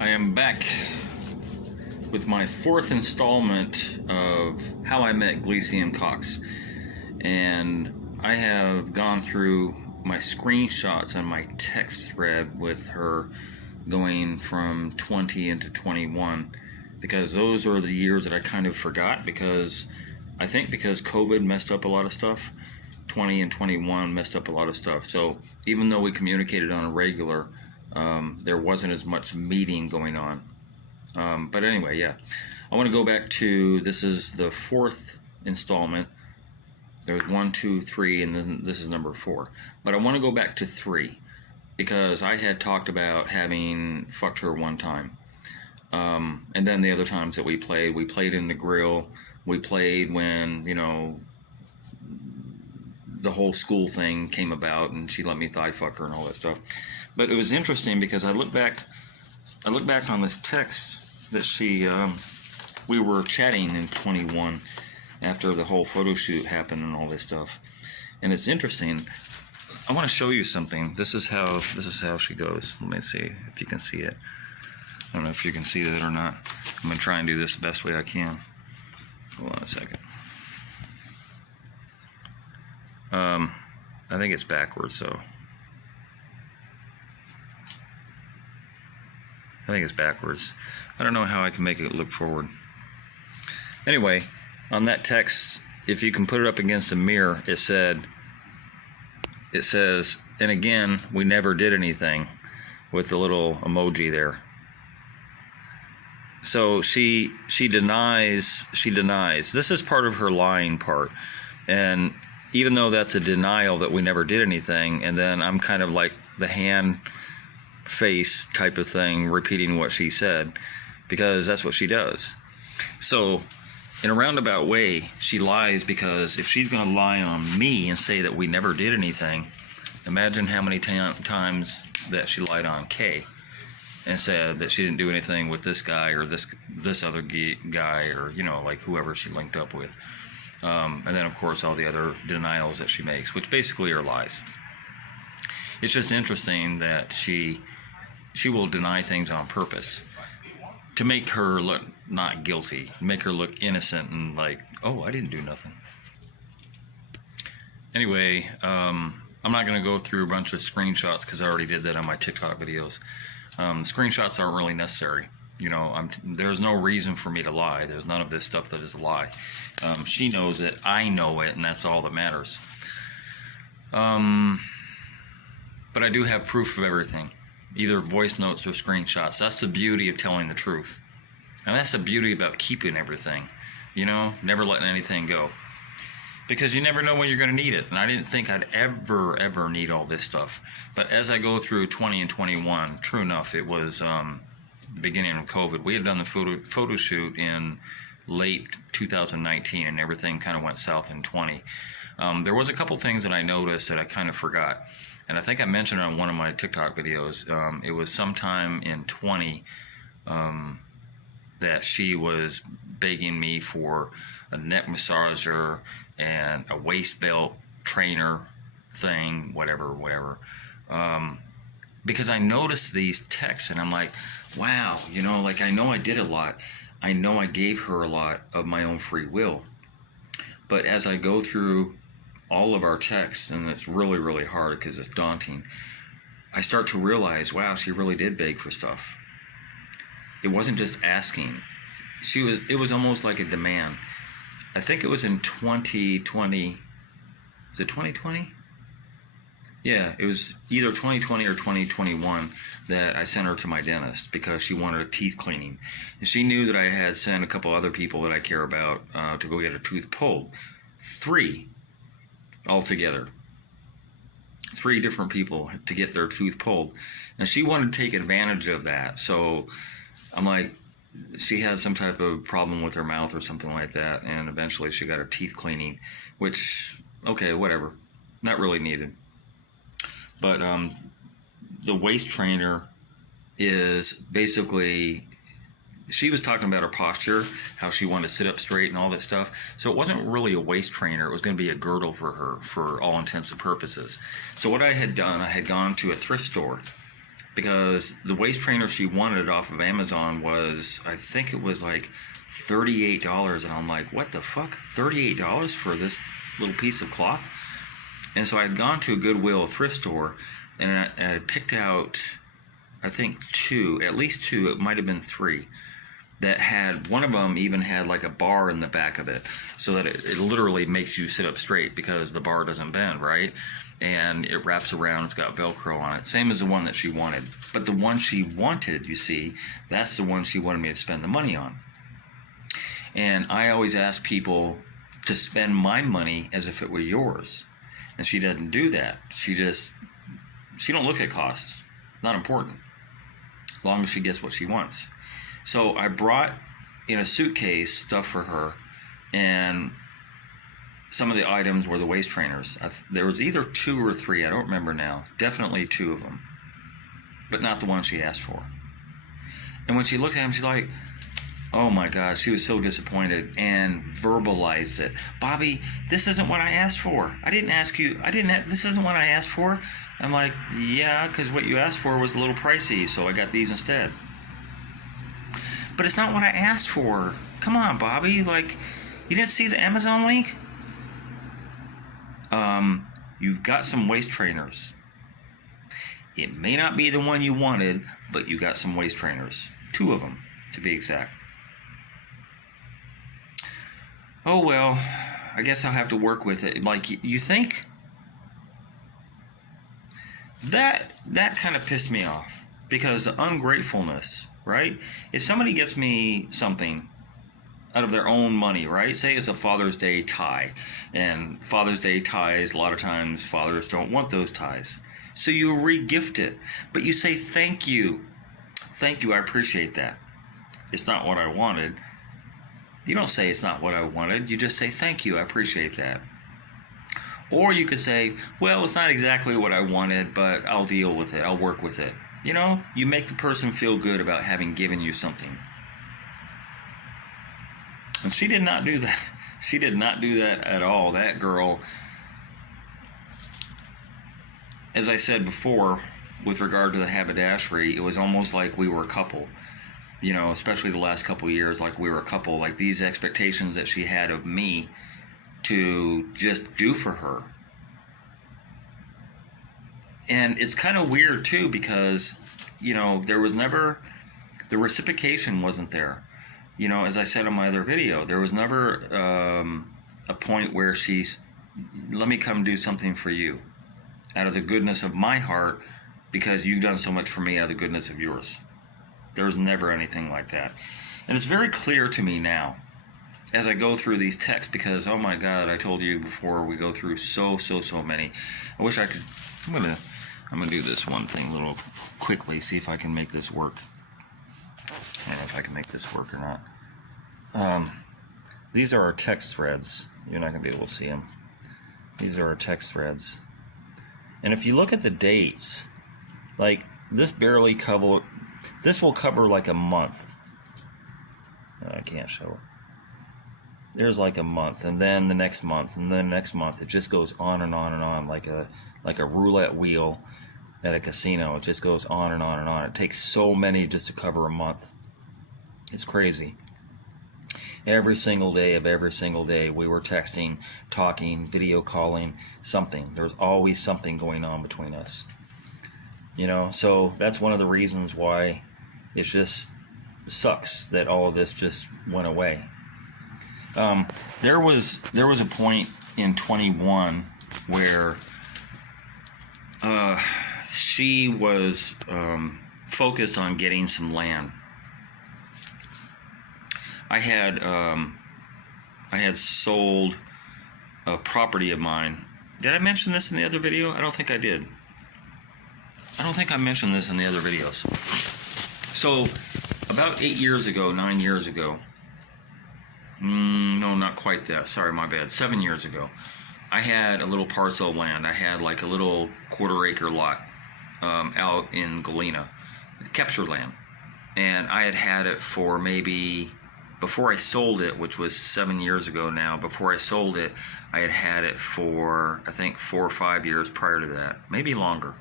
I am back with my fourth installment of How I Met Glecean Cox, and I have gone through my screenshots and my text thread with her going from 20 into 21, because those are the years that I kind of forgot, because I think because COVID messed up a lot of stuff, 20 and 21 messed up a lot of stuff. So even though we communicated on a regular, there wasn't as much meeting going on. But anyway, yeah, I want to go back to, this is the fourth installment. There was 1, 2, 3, and then this is number 4. But I want to go back to 3 because I had talked about having fucked her one time. And then the other times that we played in the grill. We played when, you know, the whole school thing came about and she let me thigh fuck her and all that stuff. But it was interesting because I look back on this text that we were chatting in 21 after the whole photo shoot happened and all this stuff. And it's interesting. I want to show you something. This is how she goes. Let me see if you can see it. I don't know if you can see it or not. I'm going to try and do this the best way I can. Hold on a second. I think it's backwards, so I think it's backwards. I don't know how I can make it look forward. Anyway, on that text, if you can put it up against a mirror, it says, and again, we never did anything, with the little emoji there. So she denies. This is part of her lying part. And even though that's a denial that we never did anything, and then I'm kind of like the hand face type of thing, repeating what she said, because that's what she does. So in a roundabout way, she lies, because if she's going to lie on me and say that we never did anything, imagine how many times that she lied on Kay and said that she didn't do anything with this guy or this other guy, or, you know, like whoever she linked up with. And then, of course, all the other denials that she makes, which basically are lies. It's just interesting that she will deny things on purpose to make her look not guilty, make her look innocent and like, oh, I didn't do nothing. Anyway, I'm not going to go through a bunch of screenshots because I already did that on my TikTok videos. Screenshots aren't really necessary. You know, there's no reason for me to lie. There's none of this stuff that is a lie. She knows it, I know it, and that's all that matters. But I do have proof of everything, either voice notes or screenshots. That's the beauty of telling the truth. And that's the beauty about keeping everything, you know, never letting anything go. Because you never know when you're going to need it. And I didn't think I'd ever need all this stuff. But as I go through 20 and 21, true enough, it was the beginning of COVID. We had done the photo shoot in late 2019, and everything kind of went south in 20. There was a couple things that I noticed that I kind of forgot. And I think I mentioned on one of my TikTok videos, it was sometime in 20 that she was begging me for a neck massager and a waist belt trainer thing, whatever. Because I noticed these texts and I'm like, wow, you know, like I know I did a lot. I know I gave her a lot of my own free will. But as I go through all of our texts, and it's really hard because it's daunting, I start to realize, wow, she really did beg for stuff. It wasn't just asking. It was almost like a demand. I think it was in 2020. Was it 2020? Yeah, it was either 2020 or 2021 that I sent her to my dentist because she wanted a teeth cleaning. And she knew that I had sent a couple other people that I care about to go get her tooth pulled. 3 altogether. 3 different people to get their tooth pulled. And she wanted to take advantage of that. So I'm like, she had some type of problem with her mouth or something like that, and eventually she got her teeth cleaning, which, okay, whatever, not really needed. But the waist trainer is basically, she was talking about her posture, how she wanted to sit up straight and all that stuff. So it wasn't really a waist trainer. It was going to be a girdle for her for all intents and purposes. So what I had done, I had gone to a thrift store because the waist trainer she wanted off of Amazon was, I think it was like $38, and I'm like, what the fuck, $38 for this little piece of cloth? And so I had gone to a Goodwill thrift store, and I had picked out, I think at least two, it might have been three, that had, one of them even had like a bar in the back of it, so that it literally makes you sit up straight because the bar doesn't bend, right? And it wraps around, it's got Velcro on it, same as the one that she wanted. But the one she wanted, you see, that's the one she wanted me to spend the money on. And I always ask people to spend my money as if it were yours. And she doesn't do that. She don't look at costs. Not important. As long as she gets what she wants. So I brought in a suitcase stuff for her, and some of the items were the waist trainers. There was either 2 or 3, I don't remember now. Definitely 2 of them, but not the one she asked for. And when she looked at them, she's like, oh my God, she was so disappointed and verbalized it. Bobby, this isn't what I asked for. This isn't what I asked for. I'm like, yeah, because what you asked for was a little pricey, so I got these instead. But it's not what I asked for. Come on, Bobby, like, you didn't see the Amazon link? You've got some waist trainers. It may not be the one you wanted, but you got some waist trainers. 2 of them, to be exact. Oh well, I guess I'll have to work with it. Like, you think? That kind of pissed me off, because the ungratefulness, right? If somebody gets me something out of their own money, right? Say it's a Father's Day tie, and Father's Day ties, a lot of times fathers don't want those ties, so you re-gift it, but you say thank you, I appreciate that. It's not what I wanted. You don't say it's not what I wanted, you just say thank you, I appreciate that. Or you could say, well, it's not exactly what I wanted, but I'll deal with it, I'll work with it. You know, you make the person feel good about having given you something. And she did not do that. She did not do that at all. That girl, as I said before, with regard to the haberdashery, it was almost like we were a couple. You know, especially the last couple of years, like we were a couple. Like these expectations that she had of me to just do for her. And it's kind of weird too, because, you know, there was never, the reciprocation wasn't there. You know, as I said in my other video, there was never a point where she's, let me come do something for you out of the goodness of my heart, because you've done so much for me out of the goodness of yours. There was never anything like that. And it's very clear to me now as I go through these texts, because, oh my God, I told you before, we go through so many. I wish I could, I'm gonna do this one thing a little quickly, see if I can make this work. I don't know if I can make this work or not. These are our text threads. You're not going to be able to see them. These are our text threads. And if you look at the dates, like this this will cover like a month. I can't show it. There's like a month, and then the next month, and then the next month. It just goes on and on and on, like a roulette wheel at a casino. It just goes on and on and on. It takes so many just to cover a month. It's crazy. Every single day of every single day, we were texting, talking, video calling, something. There was always something going on between us. You know, so that's one of the reasons why it just sucks that all of this just went away. There was a point in 21 where she was focused on getting some land. I had sold a property of mine. Did I mention this in the other video? I don't think I did. I don't think I mentioned this in the other videos. So about 9 years ago, no, not quite that, sorry, my bad, 7 years ago, I had a little parcel of land. I had like a little 1/4 acre lot out in Galena, captured land. And I had it for maybe, before I sold it, which was 7 years ago now, before I sold it, I had it for, I think, 4 or 5 years prior to that, maybe longer.